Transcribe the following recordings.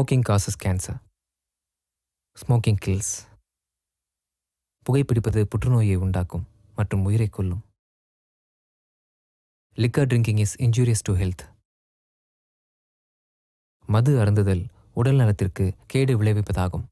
Smoking causes cancer. Smoking kills. புகைப்பிடிப்பது புற்றுநோயை உண்டாக்கும் மற்றும் உயிரை கொல்லும். Liquor drinking is injurious to health. மது அருந்துதல் உடல் நலத்திற்கு கேடு விளைவிப்பதாகும்.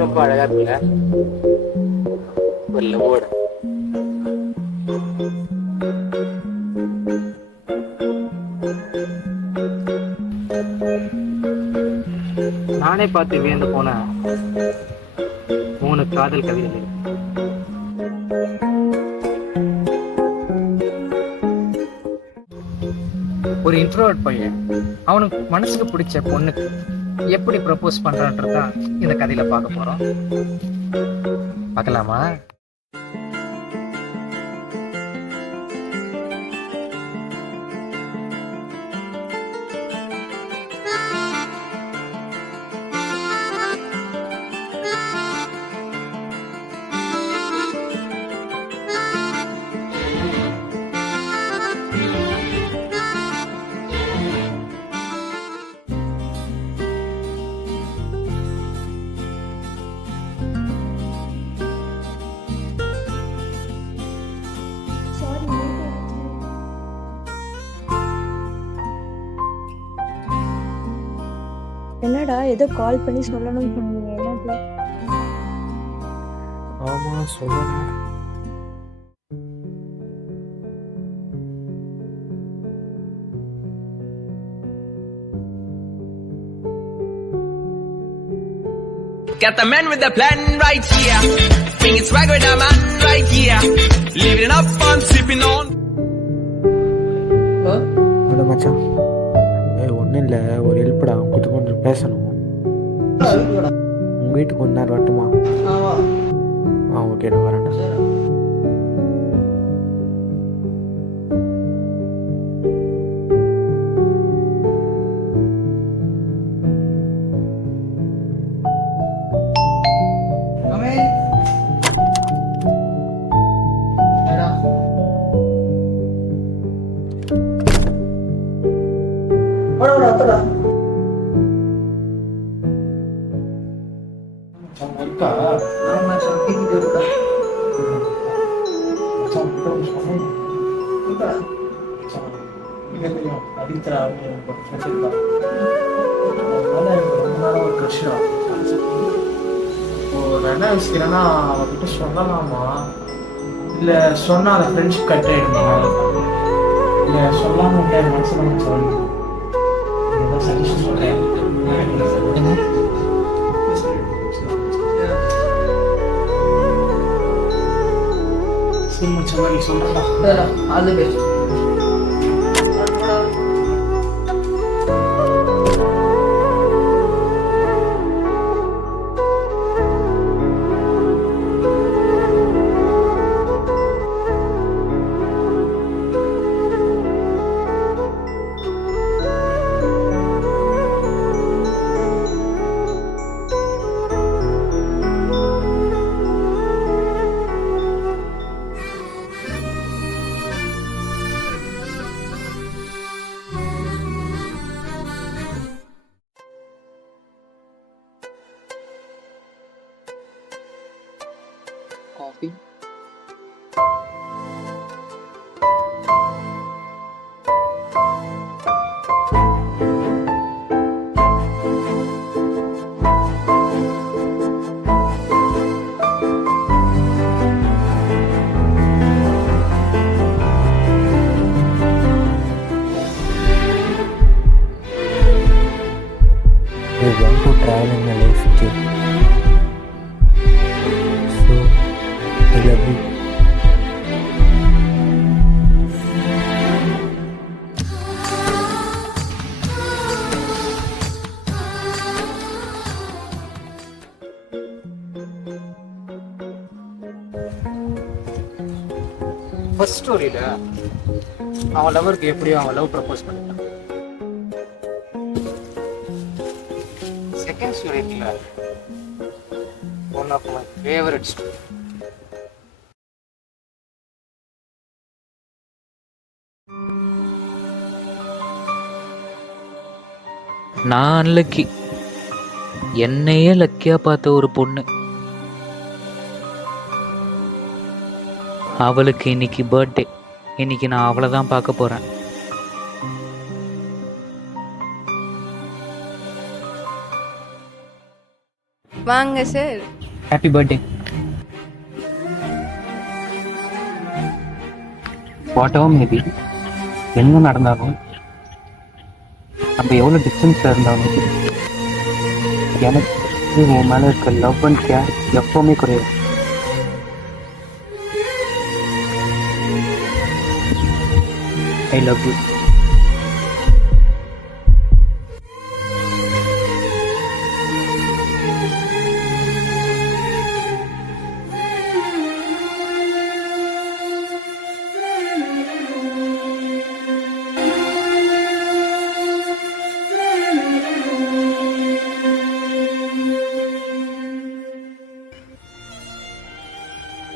ரொம்ப அழகா இருக்குல்ல. ஒரு லவோட நானே பார்த்து வியந்து போன 3 காதல் கவிதைகள். ஒரு இன்ட்ரோவர்ட் பையன் அவனுக்கு மனசுக்கு பிடிச்ச பொண்ணுக்கு எப்படி ப்ரப்போஸ் பண்றான்றதான் இந்த கதையில பார்க்க போறோம். பார்க்கலாமா? என்னடா ஏதோ கால் பண்ணி சொல்லணும்னு சொன்னீங்க, என்ன? ஆமா சொல்லணும். Got the man with the plan right here. Bringing swag with the man right here. Living it up fun, sipping on. Hello மச்சான், ஒன்றும் இல்லை, ஒரு ஹெல்ப்டா. உங்ககிட்ட கொஞ்சம் பேசணும். உங்கள் வீட்டுக்கு கொஞ்ச நேரம் வரட்டுமா? ஓகே, நான் வரேன்டா. என்ன யோசிக்கிறேன்னா, அவகிட்ட சொல்லலாமா இல்லை சொன்னா அந்த ஃப்ரெண்ட்ஷிப் கட் ஆகிடுமா, இல்லை சொல்லாம மனசுல சொல்லணும். சஜஷன் சொல்றேன். சொல்றேன். அது best. happy. We want to travel in a life too. So, I love you. First ஸ்டோரியில அவன் லவருக்கு எப்படியோ அவன் லவ் ப்ரப்போஸ் பண்ணிட்டான். செகண்ட் ஸ்டோரியில one of my favourite story. நான் அன்லக்கி. என்னையே லக்கியா பார்த்த ஒரு பொண்ணு, அவளுக்கு இன்னைக்கு பர்த்டே. இன்னைக்கு நான் அவளை தான் பார்க்க போறேன். வாங்க sir. Happy birthday. What ever maybe, என்ன நடந்தாலும், நம்ம எவ்வளோ டிஸ்டன்ஸில் இருந்தாலும், எனக்கு உன் மேலே இருக்க லவ் அண்ட் கேர் எப்போவுமே குறையாது. I love you.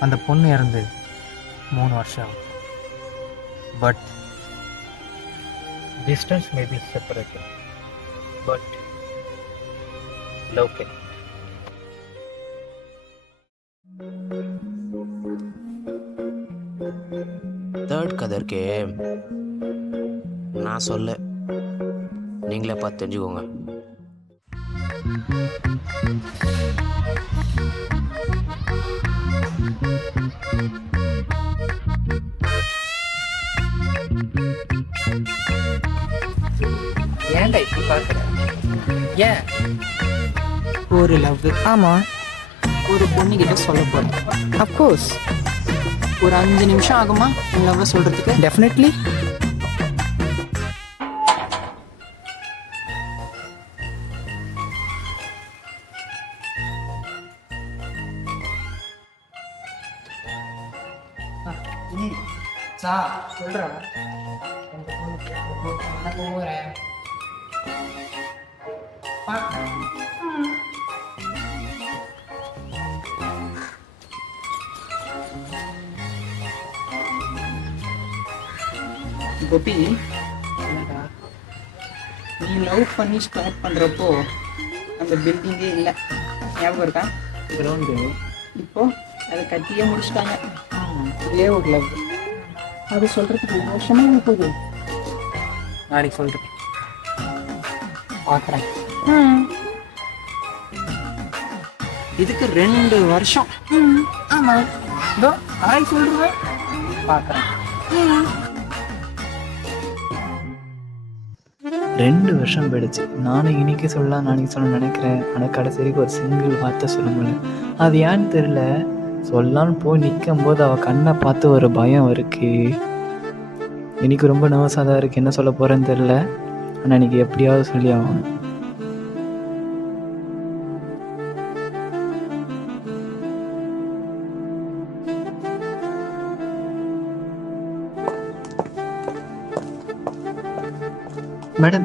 அந்த பொண்ணு இறந்து 3 வருஷம் ஆகும். But distance may be separated, but love can. Third கதை இருக்கே, நான் சொல்ல, நீங்களே பார்த்து தெரிஞ்சுக்கோங்க. ஏன்டா இப்படி பார்க்குற? ஏன்? ஒரு லவ், ஆமாம், ஒரு பொண்ணுக்கிட்ட சொல்ல போகிறேன். அஃப்கோர்ஸ் ஒரு 5 நிமிஷம் ஆகுமா உன் லவ்வை சொல்கிறதுக்கு? டெஃபினெட்லி. சொல்கிறேன் போகிறேன். கோபி, நீ லவ் பண்ணி ஸ்டார்ட் பண்ணுறப்போ அந்த பில்டிங்கே இல்லை, ஞாபகம் இருக்கா? கிரவுண்டு இப்போ அதை கட்டியே முடிச்சிட்டாங்க. இதே ஒரு லவ். அது சொல்கிறதுக்கு வருஷமாக போகுது. நாளைக்கு சொல்கிறேன், பார்க்குறேன். இதுக்கு 2 வருஷம். ஆமாம், இதோ ஆய் சொல்கிறேன், பார்க்குறேன். 2 வருஷம் போயிடுச்சு. நானும் இன்னைக்கு சொல்லலாம் நாளைக்கு சொல்ல நினைக்கிறேன். ஆனால் கடைசி வரைக்கும் ஒரு சிங்கிள் வார்த்தை சொல்ல முடியல. அது ஏன்னு தெரியல. சொல்லலான்னு போய் நிற்கும் போது அவள் கண்ணை பார்த்து ஒரு பயம் இருக்கு. இன்னைக்கு ரொம்ப நர்வஸாக தான் இருக்குது. என்ன சொல்ல போகிறேன்னு தெரில. ஆனால் இன்னைக்கு எப்படியாவது சொல்லி ஆகணும். மேடம்,